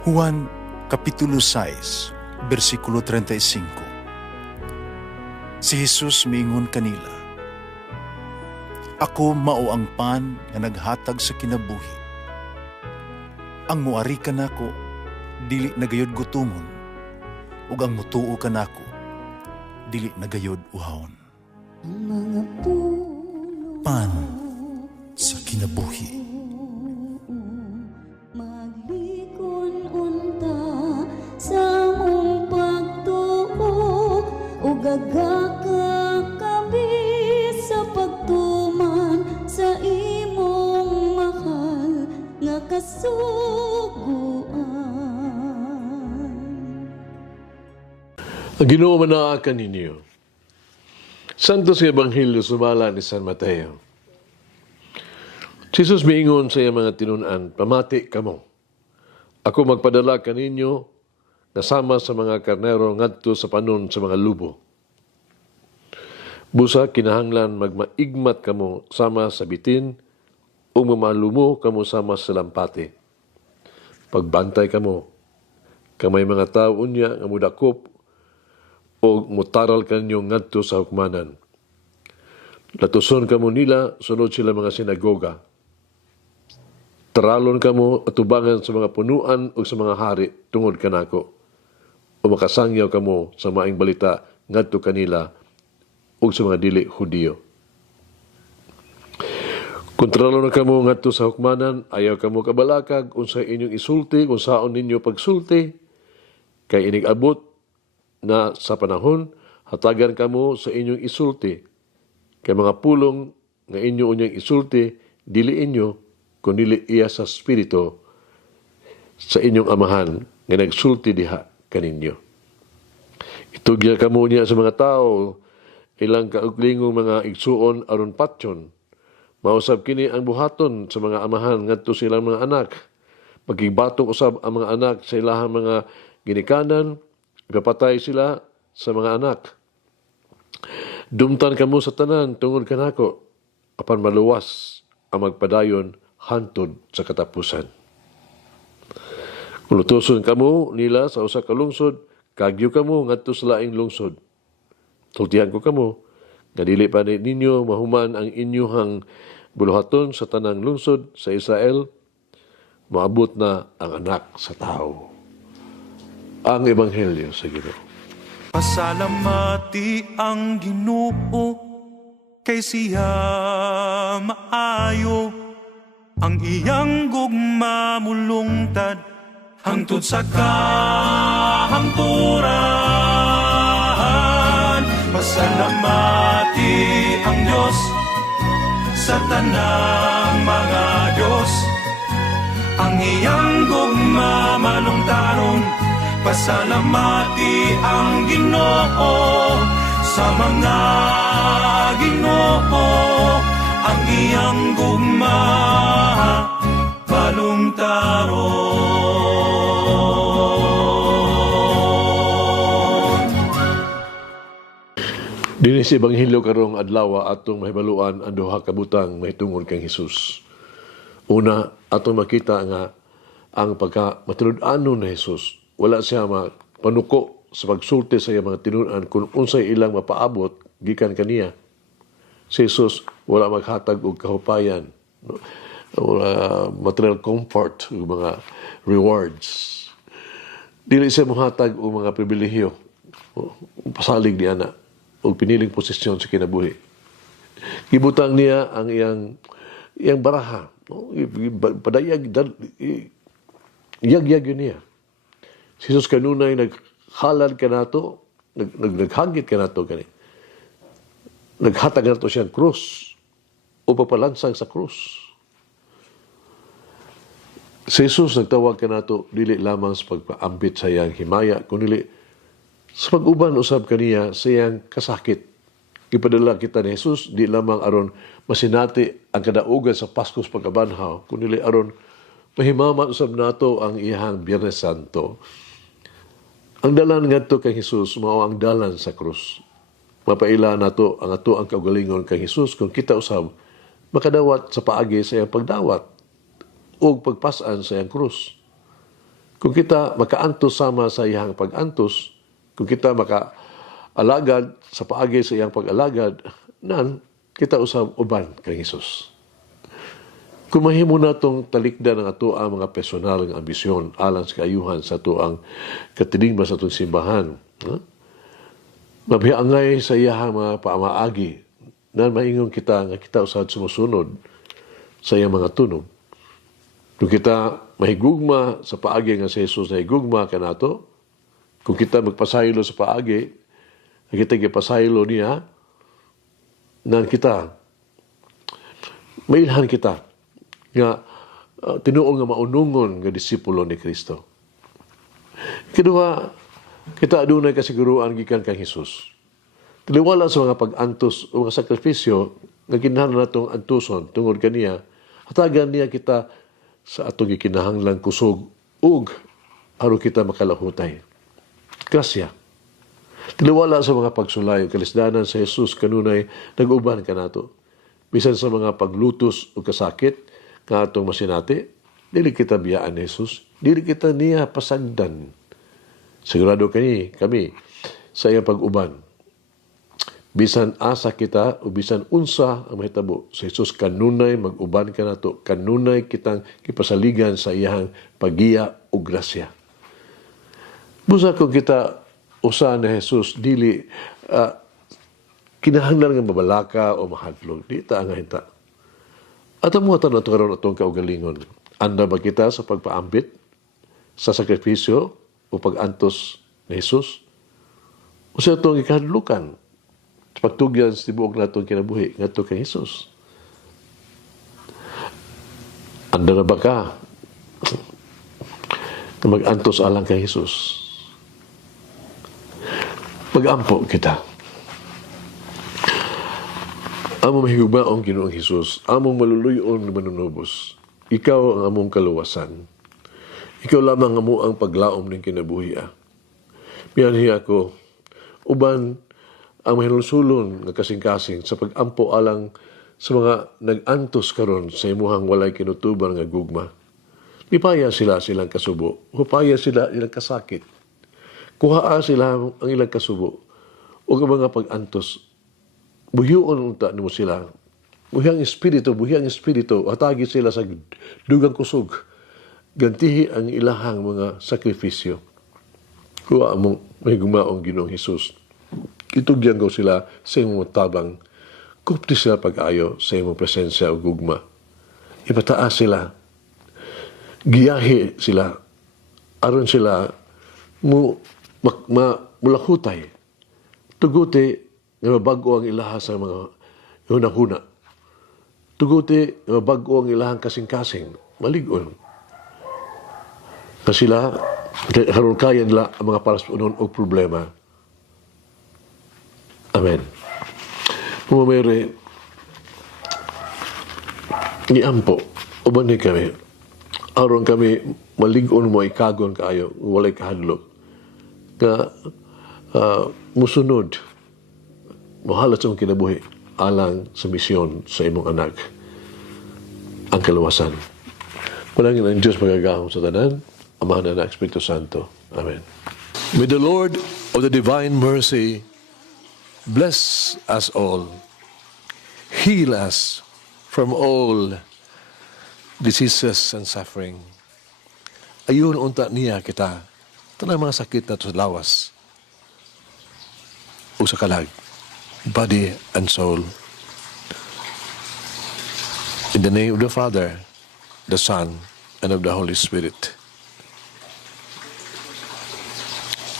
Juan Kapitulo 6, versikulo 35. Si Jesus miingon kanila, "Ako mao ang pan nga naghatag sa kinabuhi. Ang muari kanako dili nagayod gutomon, ug ang mutuo kanako dili nagayod uhawon." Pan sa kinabuhi. Gagakakabi sa pagtuman sa imong mahal nga kasuguan. Ang Ginoo manaakan ninyo. Santos nga Ebanghelyo sumala ni San Mateo. Jesus miingon sa iyang mga tinunan, "Pamati kamo. Ako magpadala kaninyo kasama sa mga karnero ngadto sa panon sa mga lubo. Busa kinahanglan magmaigmat kamo sama sa bitin o mamalumo kamo sama sa lampate. Pagbantay kamo, kamay mga tao unya nga mudakop o mutaral kanyo ngadto sa hukmanan. Latuson kamo nila, sunod sila mga sinagoga. Taralon kamo at tubangan sa mga punuan o sa mga hari tungod kanako. O makasangyaw kamo sa maing balita ngadto kanila o sa mga dili Hudiyo. Kung tralo na kamo ngadto sa hukmanan, ayaw kamo kabalakag unsa inyong isulti, kung saon ninyo pagsulti, kay inig-abot na sa panahon, hatagan kamo sa inyong isulti, kay mga pulong nga inyo unyang isulti, dili inyo, kung dili iya sa Espiritu, sa inyong amahan, nga nagsulti diha kaninyo. Itugya kamo niya sa mga tao, ilang kauglingong mga igsuon aron patyon. Mausab kini ang buhaton sa mga amahan ngadto silang mga anak. Magigbatong usab ang mga anak sa ilahang mga ginikanan, gapatay sila sa mga anak. Dumtan kamo sa tanan tungod kanako, apan maluwas ang magpadayon hantod sa katapusan. Kung lutuson kamo nila sa usa ka lungsod, kagyo kamo ngadto sa laing lungsod. Sultihan ko kamo, nga dili pa ninyo mahuman ang inyuhang buluhaton sa tanang lungsod sa Israel, maabot na ang anak sa tao. Ang Ebanghelyo sa Ginoo. Pasalamati ang Ginoo, kay siya maayo, ang iyang gugma mulungtad, hangtod sa kahangturan. Pasalamati ang Diyos sa tanang mga Diyos, ang iyang gugma malungtaron. Pasalamati ang Ginoo sa mga Ginoo, ang iyang gugma malungtaron. Dili sa Ebanghelyo karong adlaw atong mahibaluan ang duha ka butang mahitungod kang Hesus. Una, atong makita nga ang pagka-matulud-anon na Hesus, wala siya panuko sa pagsulti sa iyang mga tinunan kung unsay ilang mapaabot gikan kaniya. Si Hesus wala maghatag og kahupayan, wala material comfort o mga rewards. Dili siya mohatag og mga pribilehiyo, pasalig niya na o piniling posisyon sa kinabuhi. Gibutang niya ang iyang baraha. No? Yag-yag yun niya. Si Jesus kanunay naghalad ka nato, naghagit ka nato gani. Naghatag nato siyang krus o papalansang sa krus. Si Jesus nagtawag ka nato dili lamang sa pagpaambit sa iyang himaya, kundi sa pag-uban usab kaniya sa iyang kasakit. Ipadala kita ni Jesus di lamang aron masinati ang kadaugan sa Paskos pagkabanhaw, kundi aron mahimaman usab nato ang iyang Biyernes Santo. Ang dalan ngadto kay Jesus mao ang dalan sa krus. Mapaila nato ang ato ang kaugalingon kay Jesus kung kita usab makadawat sa paagi sa iyang pagdawat o pagpasan sa iyang krus. Kung kita makaantos sama sa iyang pag-antos, kung kita maka-alagad sa paagi sa iyang pag-alagad, nan kita usab uban kay Hesus. Kung mahimo na itong talikdan ng ato ang mga personal ng ambisyon alang sa kaayuhan sa ato ang katilingban sa itong simbahan, mabiangay sa iyang mga paamaagi na maingon kita nga kita usad sumusunod sa iyang mga tunog. Kung kita mahigugma sa paagi nga si Jesus na higugma kanato, kung kita magpasaylo sa paagi, kita gipasaylo niya, nan kita, mailhan kita, nga tinuong nga maunungon nga disipulo ni Kristo. Kedua, kita adunay kasiguruan gikan kang Hesus. Tiliwala sa mga pag-antos o mga sakripisyo nga kinahanglan natong antuson tungod kaniya, hatagan niya kita sa atong gikinahanglang kusog ug aron kita makalahutay. Grasya. Tiliwala sa mga pagsulay o kalisdanan sa Hesus kanunay nag-uban kanato. Bisan sa mga paglutos o kasakit nga atong masinati, dili kita biyaan ni Jesus, dili kita niya pasagdan. Sigurado kami sa iyang pag-uban. Bisan asa kita o bisan unsa ang mahitabo sa Jesus, kanunay mag-uban ka nato, kanunay kitang kipasaligan sa iyang pagiya o grasya. Busa kung kita usa ni Jesus, dili kinahanglan nga mabalaka o mahadlok, di ta ang hinta. At ang mga tanong karon atong kaugalingon, anda ba kita sa pagpaambit sa sakripisyo o pag-antos ni Jesus? O sa itong ikahadlukan sa pagtugyan sa tibuok na itong kinabuhi nga ito kay Jesus? Anda na ba ka na mag-antos alang kay Jesus? Mag-ampo kita. Among mahigugmaong Ginoong Hesus, among maluluyon na manunubos, ikaw ang among kaluwasan. Ikaw lamang amo ang paglaom ng kinabuhi. Miyanhi ako, uban ang mahilulsulon nga kasing-kasing sa pag-ampo alang sa mga nag-antos karon sa imuhang walay kinutuban nga gugma. Ipaya silang kasubo, hupaya sila ilang kasakit. Kuhaa sila ang ilang kasubo, o mga pag-antos, buhiyon unta nimo sila. Buhiyang espiritu, atagi sila sa dugang kusog. Gantihi ang ilahang mga sakripisyo. Kuha among mahigumaong Ginoong Hesus. Itugyan ko sila sa imong tabang. Kupti sila pag-ayo sa imong presensya o gugma. Ipataas sila. Giyahi sila. Aron sila mulahutay. Tuguti nga mabago ang ilaha sa mga hunahuna. Tuguti nga mabago ang ilahang kasing-kasing. Maligon. Na sila, karon kaya nila ang mga paraspunon o problema. Amen. Pumamere, niampo, uban ni kami. Aron kami maligon mo ikagon kaayo, walay kahadlok. Nga musunod, mahalat sa mong kinabuhi alang sa misyon sa imong anak ang kaluwasan. Manangin ang Diyos magagahong sa tanan, Amahan na Espiritu Santo. Amen. May the Lord of the divine mercy bless us all, heal us from all diseases and suffering. Ayun unta niya kita, tanang mga sakit na sa lawas o sa kalag, body and soul. In the name of the Father, the Son, and of the Holy Spirit.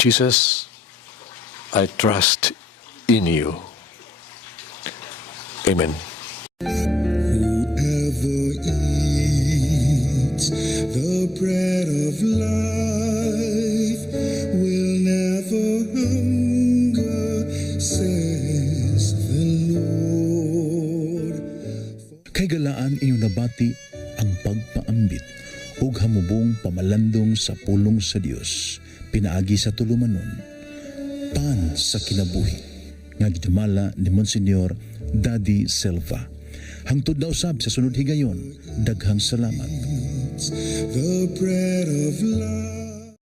Jesus, I trust in you. Amen. Whoever eats the bread of life will never hunger, says the Lord. Kay galaan inyong nabati ang pagpaambit ug hamubong pamalandong sa pulong sa Dios pinaagi sa tulumanon, pan sa kinabuhi nga gidumala ni Monsignor Daddy Silva. Hangtod na usab sa sunod higayon, daghang salamat. The bread of life.